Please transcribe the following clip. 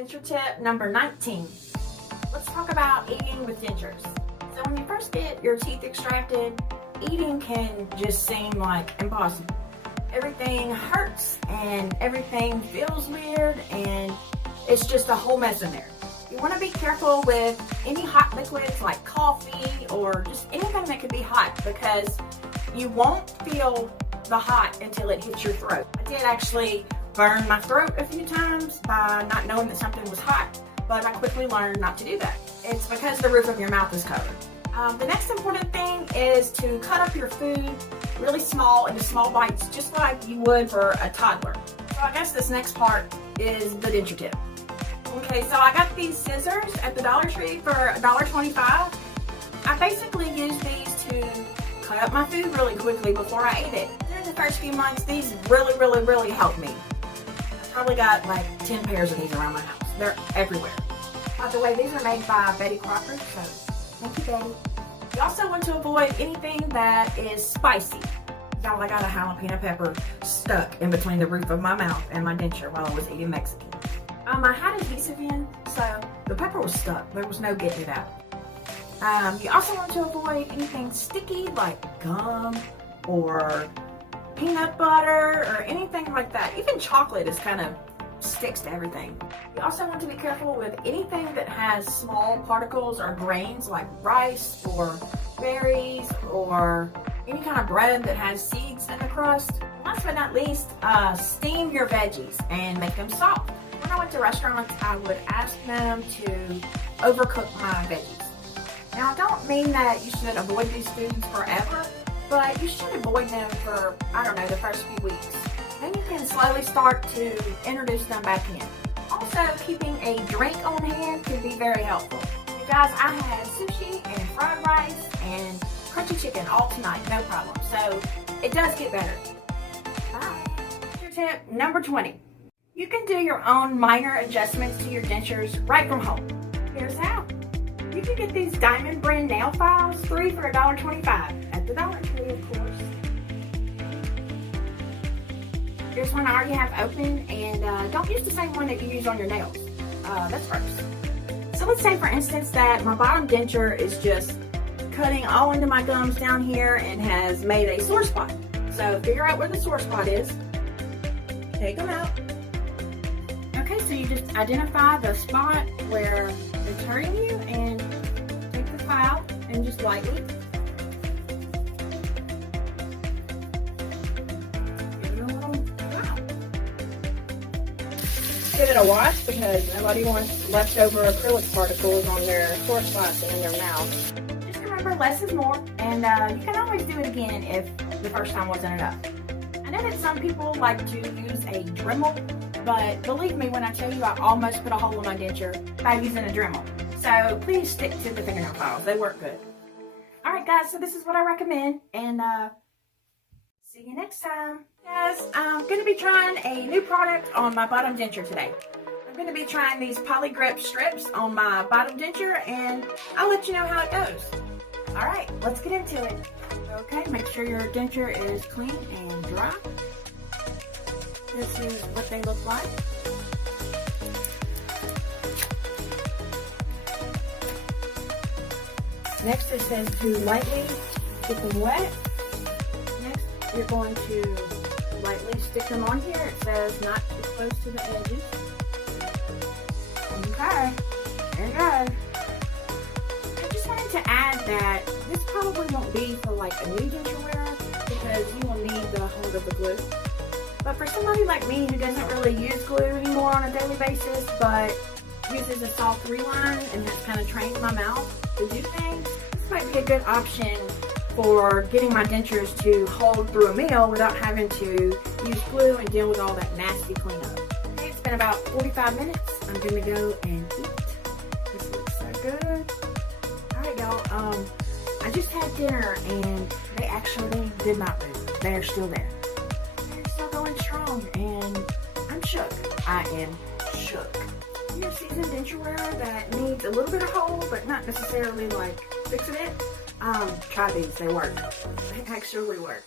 Denture tip number 19. Let's talk about eating with dentures. So when you first get your teeth extracted, eating can just seem like impossible. Everything hurts and everything feels weird and it's just a whole mess in there. You want to be careful with any hot liquids like coffee or just anything that could be hot because you won't feel the hot until it hits your throat. I did actually burn my throat a few times by not knowing that something was hot, but I quickly learned not to do that. It's because the roof of your mouth is covered. The next important thing is to cut up your food really small into small bites, just like you would for a toddler. So I guess this next part is the denture tip. Okay, so I got these scissors at the Dollar Tree for $1.25. I basically use these to cut up my food really quickly before I eat it. During the first few months, these really helped me. I probably got like 10 pairs of these around my house. They're everywhere. By the way, these are made by Betty Crocker, so thank you, Betty. You also want to avoid anything that is spicy. Y'all, I got a jalapeno pepper stuck in between the roof of my mouth and my denture while I was eating Mexican. I had adhesive in, so the pepper was stuck. There was no getting it out. You also want to avoid anything sticky like gum or peanut butter or anything like that. Even chocolate is kind of sticks to everything. You also want to be careful with anything that has small particles or grains like rice or berries or any kind of bread that has seeds in the crust. Last but not least, steam your veggies and make them soft. When I went to restaurants, I would ask them to overcook my veggies. Now, I don't mean that you should avoid these foods forever, but you should avoid them for, I don't know, the first few weeks. Then you can slowly start to introduce them back in. Also, keeping a drink on hand can be very helpful. You guys, I had sushi and fried rice and crunchy chicken all tonight, no problem. So, it does get better. Bye. Tip number 20. You can do your own minor adjustments to your dentures right from home. Here's how. You can get these diamond brand nail files free for $1.25 at the Dollar Tree, of course. Here's one I already have open, and don't use the same one that you use on your nails. That's first. So let's say, for instance, that my bottom denture is just cutting all into my gums down here and has made a sore spot. So figure out where the sore spot is. Take them out. Okay, so you just identify the spot where it's hurting you and take the file and just lightly give it a little wow. Give it a wash because nobody wants leftover acrylic particles on their sore spots and in their mouth. Just remember, less is more, and you can always do it again if the first time wasn't enough. I know that some people like to use a Dremel, but believe me when I tell you I almost put a hole in my denture by using a Dremel. So please stick to the fingernail files. They work good. Alright guys, so this is what I recommend, and see you next time. Guys, I'm going to be trying a new product on my bottom denture today. I'm going to be trying these poligrip strips on my bottom denture, and I'll let you know how it goes. Alright, let's get into it. Okay, make sure your denture is clean and dry. This is what they look like. Next it says to lightly get them wet. Next you're going to lightly stick them on here. It says not too close to the edges. Okay, there you go. I just wanted to add that this probably won't be for like a new denture wearer because you will need the hold of the glue. But for somebody like me who doesn't really use glue anymore on a daily basis, but uses a soft reline and has kind of trained my mouth to do things, this might be a good option for getting my dentures to hold through a meal without having to use glue and deal with all that nasty cleanup. Okay, it's been about 45 minutes. I'm going to go and eat. This looks so good. Alright y'all, I just had dinner and they actually did not move. They are still there. Going strong, and I'm shook. I am shook. You're a seasoned denture wearer that needs a little bit of hold, but not necessarily like fixing it. Try these. They work. They actually work.